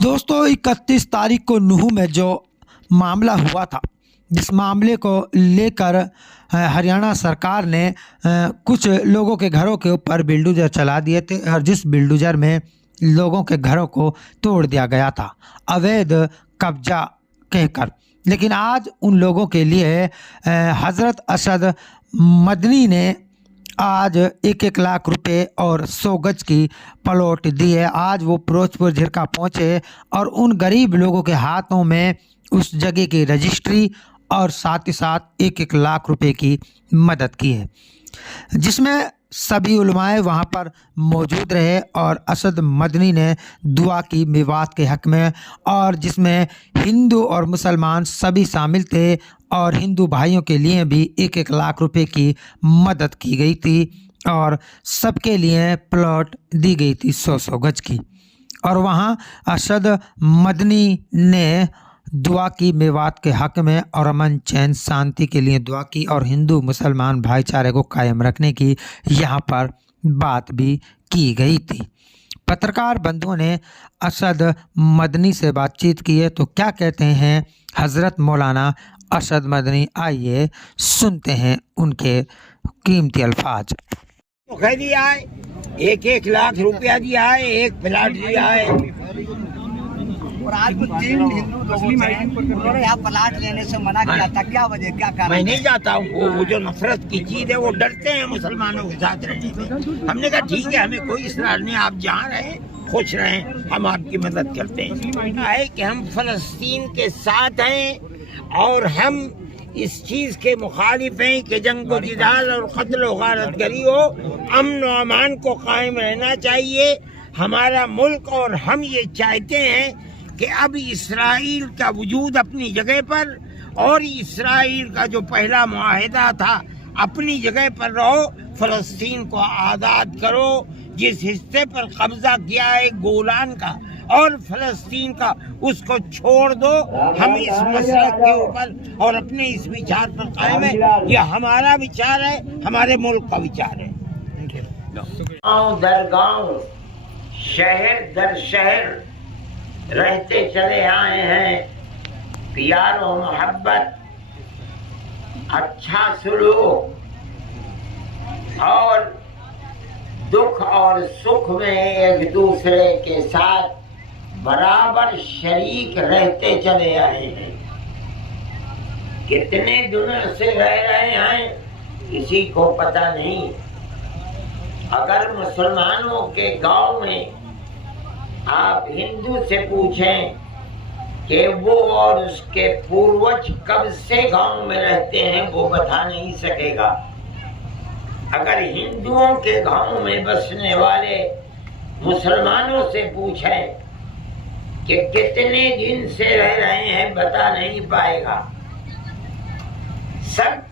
दोस्तों 31 तारीख को नूह में जो मामला हुआ था, जिस मामले को लेकर हरियाणा सरकार ने कुछ लोगों के घरों के ऊपर बिल्डोजर चला दिए थे और जिस बिल्डोजर में लोगों के घरों को तोड़ दिया गया था अवैध कब्जा कहकर। लेकिन आज उन लोगों के लिए हज़रत असद मदनी ने आज 1-1 लाख रुपए और 100 गज की प्लॉट दी है। आज वो फिरोजपुर झिरका पहुँचे और उन गरीब लोगों के हाथों में उस जगह की रजिस्ट्री और साथ ही साथ 1-1 लाख रुपए की मदद की है, जिसमें सभी उलमाए वहाँ पर मौजूद रहे और असद मदनी ने दुआ की मेवात के हक़ में, और जिसमें हिंदू और मुसलमान सभी शामिल थे और हिंदू भाइयों के लिए भी 1-1 लाख रुपए की मदद की गई थी और सबके लिए प्लॉट दी गई थी 100-100 गज की। और वहाँ असद मदनी ने दुआ की मेवात के हक़ में और अमन चैन शांति के लिए दुआ की और हिंदू मुसलमान भाईचारे को कायम रखने की यहाँ पर बात भी की गई थी। पत्रकार बंधुओं ने असद मदनी से बातचीत की है, तो क्या कहते हैं हज़रत मौलाना असद मदनी, आइए सुनते हैं उनके कीमती अल्फाज। तो कह दिया है 1-1 लाख रुपया दिया है, एक प्लाट दिया है। और आज कुछ 3 हिंदू मुस्लिम उन्होंने यहाँ प्लाट लेने से मना किया था, क्या वजह, क्या कारण? मैं नहीं जाता हूँ, वो जो नफरत की चीज है वो डरते हैं मुसलमानों के साथ रहने में। हमने कहा ठीक है, हमें कोई इसरार नहीं, आप जहाँ रहें खुश रहें, हम आपकी मदद करते हैं। है कि हम फलस्तीन के साथ हैं और हम इस चीज के मुखालिफ हैं कि जंग व जिदाल और कत्ल व गारतगरी हो। अमन व अमान को कायम रहना चाहिए हमारा मुल्क, और हम ये चाहते हैं कि अब इसराइल का वजूद अपनी जगह पर और इसराइल का जो पहला मुआहिदा था अपनी जगह पर रहो, फलस्तीन को आज़ाद करो। जिस हिस्से पर कब्जा किया है गोलान का और फलस्तीन का, उसको छोड़ दो। हम इस मसले के ऊपर और अपने इस विचार पर कायम है। यह हमारा विचार है, हमारे मुल्क का विचार है। गाँव दर गाँव, शहर दर शहर रहते चले आए हैं। प्यार और मोहब्बत, अच्छा सलूक और दुख और सुख में एक दूसरे के साथ बराबर शरीक रहते चले आए हैं। कितने दिनों से रह रहे हैं किसी को पता नहीं। अगर मुसलमानों के गांव में आप हिंदू से पूछें कि वो और उसके पूर्वज कब से गांव में रहते हैं, वो बता नहीं सकेगा। अगर हिंदुओं के गांव में बसने वाले मुसलमानों से पूछें कि कितने दिन से रह रहे हैं, बता नहीं पाएगा। सब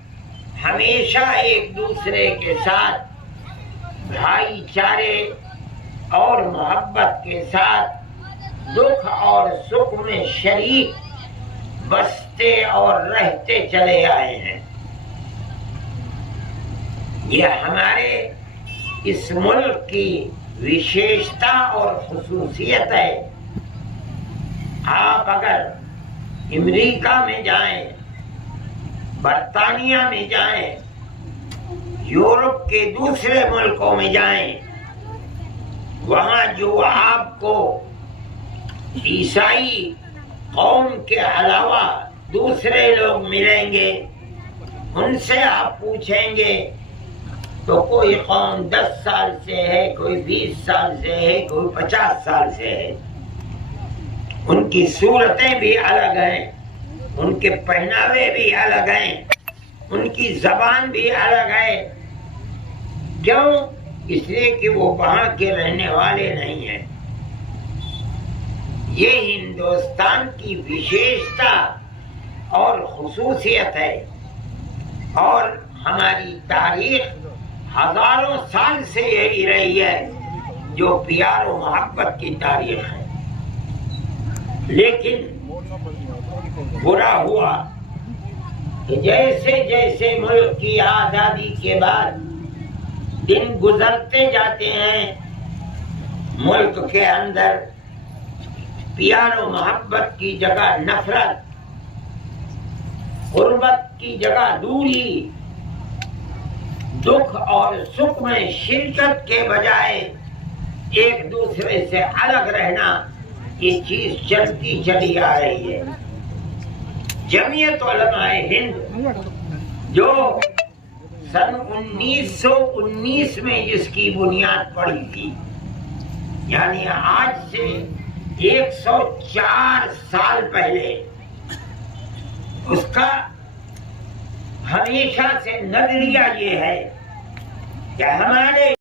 हमेशा एक दूसरे के साथ भाईचारे और मोहब्बत के साथ दुख और सुख में शरीक बसते और रहते चले आए हैं। यह हमारे इस मुल्क की विशेषता और खुसूसियत है। आप अगर अमेरिका में जाएं, बर्तानिया में जाएं, यूरोप के दूसरे मुल्कों में जाएं, वहाँ जो आपको ईसाई कौम के अलावा दूसरे लोग मिलेंगे, उनसे आप पूछेंगे तो कोई कौम 10 साल से है, कोई 20 साल से है, कोई 50 साल से है। उनकी सूरतें भी अलग हैं, उनके पहनावे भी अलग हैं, उनकी जबान भी अलग है। क्यों? इसलिए कि वो वहां के रहने वाले नहीं हैं। ये हिंदुस्तान की विशेषता और खुसूसियत है और हमारी तारीख हजारों साल से यही रही है, जो प्यार और मोहब्बत की तारीख है। लेकिन बुरा हुआ कि जैसे जैसे मुल्क की आजादी के बाद दिन गुजरते जाते हैं, मुल्क के अंदर प्यार और मोहब्बत की जगह नफरत, गुर्बत की जगह दूरी, दुख और सुख में शिरकत के बजाय एक दूसरे से अलग रहना, ये चीज चलती चली आ रही है। जमीयत उलमाए हिंद जो सन 1919 में जिसकी बुनियाद पड़ी थी, यानी आज से 104 साल पहले, उसका हमेशा से नजरिया ये है कि हमारे